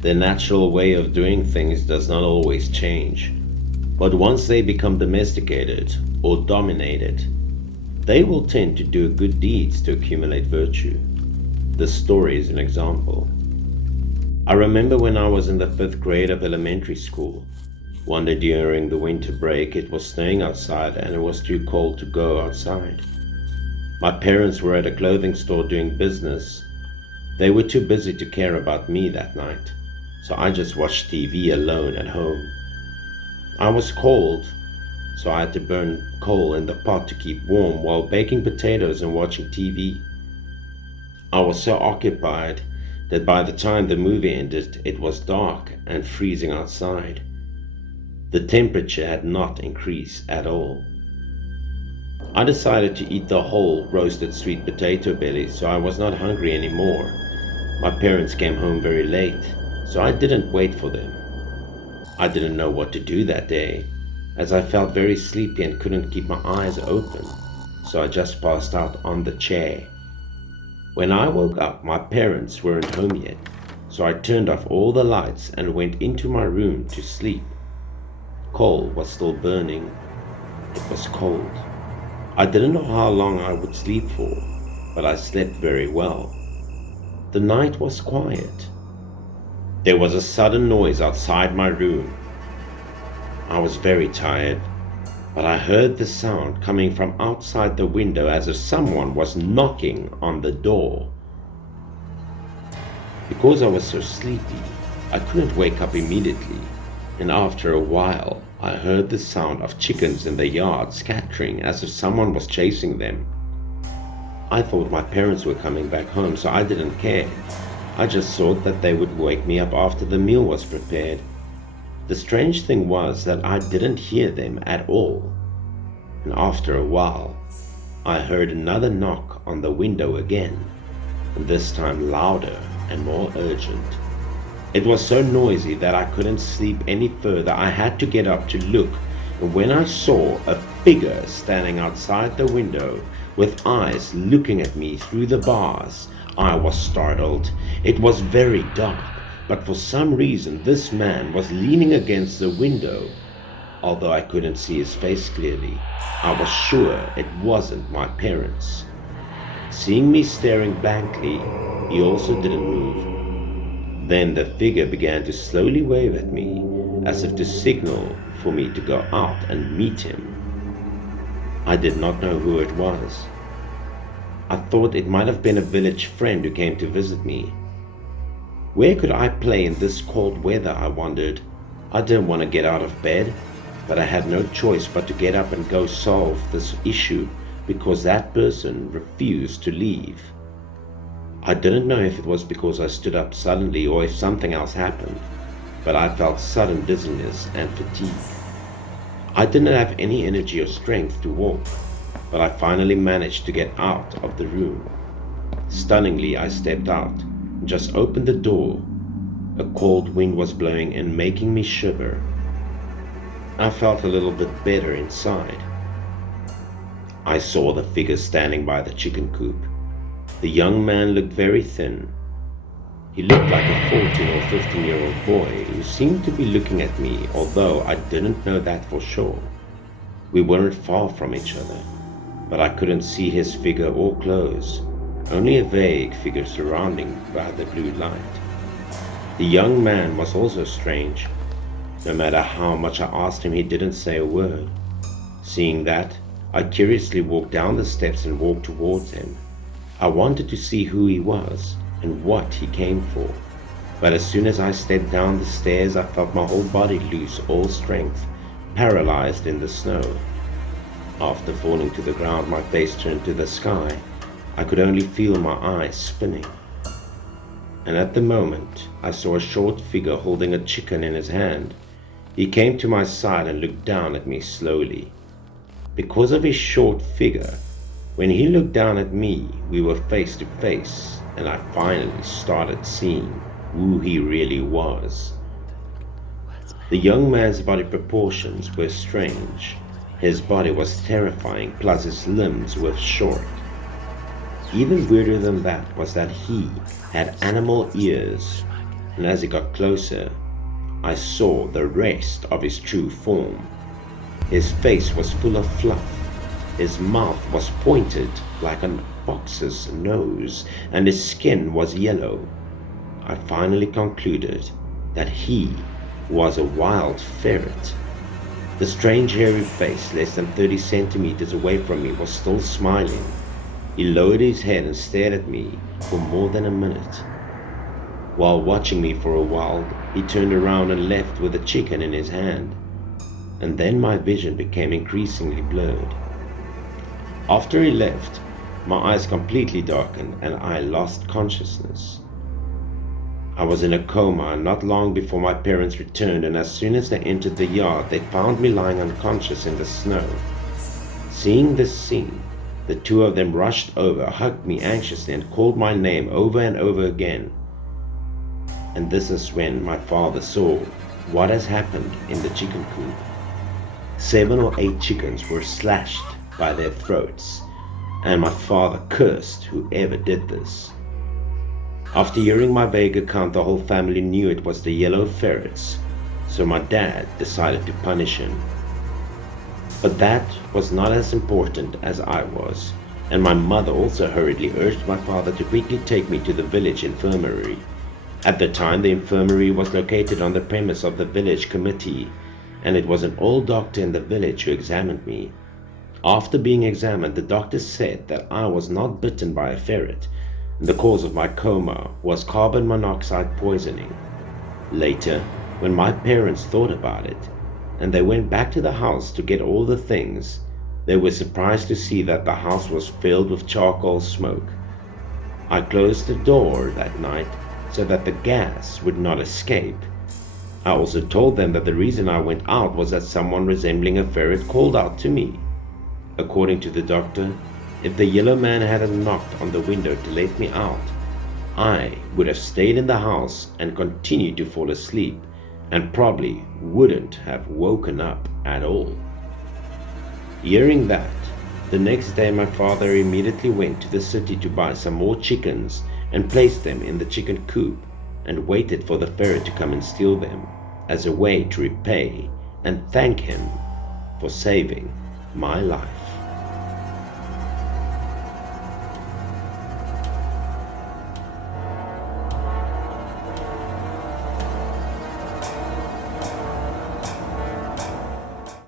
Their natural way of doing things does not always change, but once they become domesticated or dominated, they will tend to do good deeds to accumulate virtue. This story is an example. I remember when I was in the fifth grade of elementary school. One day during the winter break, it was snowing outside and it was too cold to go outside. My parents were at a clothing store doing business. They were too busy to care about me that night, so I just watched TV alone at home. I was cold, so I had to burn coal in the pot to keep warm while baking potatoes and watching TV. I was so occupied that by the time the movie ended, it was dark and freezing outside. The temperature had not increased at all. I decided to eat the whole roasted sweet potato belly, so I was not hungry anymore. My parents came home very late, so I didn't wait for them. I didn't know what to do that day, as I felt very sleepy and couldn't keep my eyes open, so I just passed out on the chair. When I woke up, my parents weren't home yet, so I turned off all the lights and went into my room to sleep. Coal was still burning. It was cold. I didn't know how long I would sleep for, but I slept very well. The night was quiet. There was a sudden noise outside my room. I was very tired, but I heard the sound coming from outside the window as if someone was knocking on the door. Because I was so sleepy, I couldn't wake up immediately, and after a while, I heard the sound of chickens in the yard scattering as if someone was chasing them. I thought my parents were coming back home, so I didn't care. I just thought that they would wake me up after the meal was prepared. The strange thing was that I didn't hear them at all. And after a while, I heard another knock on the window again, and this time louder and more urgent. It was so noisy that I couldn't sleep any further. I had to get up to look, and when I saw a figure standing outside the window with eyes looking at me through the bars, I was startled. It was very dark, but for some reason this man was leaning against the window. Although I couldn't see his face clearly, I was sure it wasn't my parents. Seeing me staring blankly, he also didn't move. Then the figure began to slowly wave at me, as if to signal for me to go out and meet him. I did not know who it was. I thought it might have been a village friend who came to visit me. Where could I play in this cold weather, I wondered. I didn't want to get out of bed, but I had no choice but to get up and go solve this issue because that person refused to leave. I didn't know if it was because I stood up suddenly or if something else happened, but I felt sudden dizziness and fatigue. I didn't have any energy or strength to walk, but I finally managed to get out of the room. Stunningly, I stepped out and just opened the door. A cold wind was blowing and making me shiver. I felt a little bit better inside. I saw the figure standing by the chicken coop. The young man looked very thin. He looked like a 14 or 15-year-old boy who seemed to be looking at me, although I didn't know that for sure. We weren't far from each other, but I couldn't see his figure or clothes, only a vague figure surrounding by the blue light. The young man was also strange. No matter how much I asked him, he didn't say a word. Seeing that, I curiously walked down the steps and walked towards him. I wanted to see who he was and what he came for. But as soon as I stepped down the stairs, I felt my whole body lose all strength, paralyzed in the snow. After falling to the ground, my face turned to the sky. I could only feel my eyes spinning. And at the moment, I saw a short figure holding a chicken in his hand. He came to my side and looked down at me slowly. Because of his short figure, when he looked down at me, we were face to face, and I finally started seeing who he really was. The young man's body proportions were strange. His body was terrifying, plus his limbs were short. Even weirder than that was that he had animal ears. and as he got closer, I saw the rest of his true form. His face was full of fluff, his mouth was pointed like a fox's nose, and his skin was yellow. I finally concluded that he was a wild ferret. The strange hairy face less than 30 centimeters away from me was still smiling. He lowered his head and stared at me for more than a minute. While watching me for a while, he turned around and left with a chicken in his hand, and then my vision became increasingly blurred. After he left, my eyes completely darkened and I lost consciousness. I was in a coma not long before my parents returned, and as soon as they entered the yard, they found me lying unconscious in the snow. Seeing this scene, the two of them rushed over, hugged me anxiously, and called my name over and over again. And this is when my father saw what has happened in the chicken coop. 7 or 8 chickens were slashed by their throats, and my father cursed whoever did this. After hearing my vague account, the whole family knew it was the yellow ferrets, so my dad decided to punish him. But that was not as important as I was, and my mother also hurriedly urged my father to quickly take me to the village infirmary. At the time, the infirmary was located on the premise of the village committee, and it was an old doctor in the village who examined me. After being examined, the doctor said that I was not bitten by a ferret, and the cause of my coma was carbon monoxide poisoning. Later, when my parents thought about it, and they went back to the house to get all the things, they were surprised to see that the house was filled with charcoal smoke. I closed the door that night so that the gas would not escape. I also told them that the reason I went out was that someone resembling a ferret called out to me. According to the doctor, if the yellow man hadn't knocked on the window to let me out, I would have stayed in the house and continued to fall asleep, and probably wouldn't have woken up at all. Hearing that, the next day my father immediately went to the city to buy some more chickens and placed them in the chicken coop and waited for the ferret to come and steal them as a way to repay and thank him for saving my life.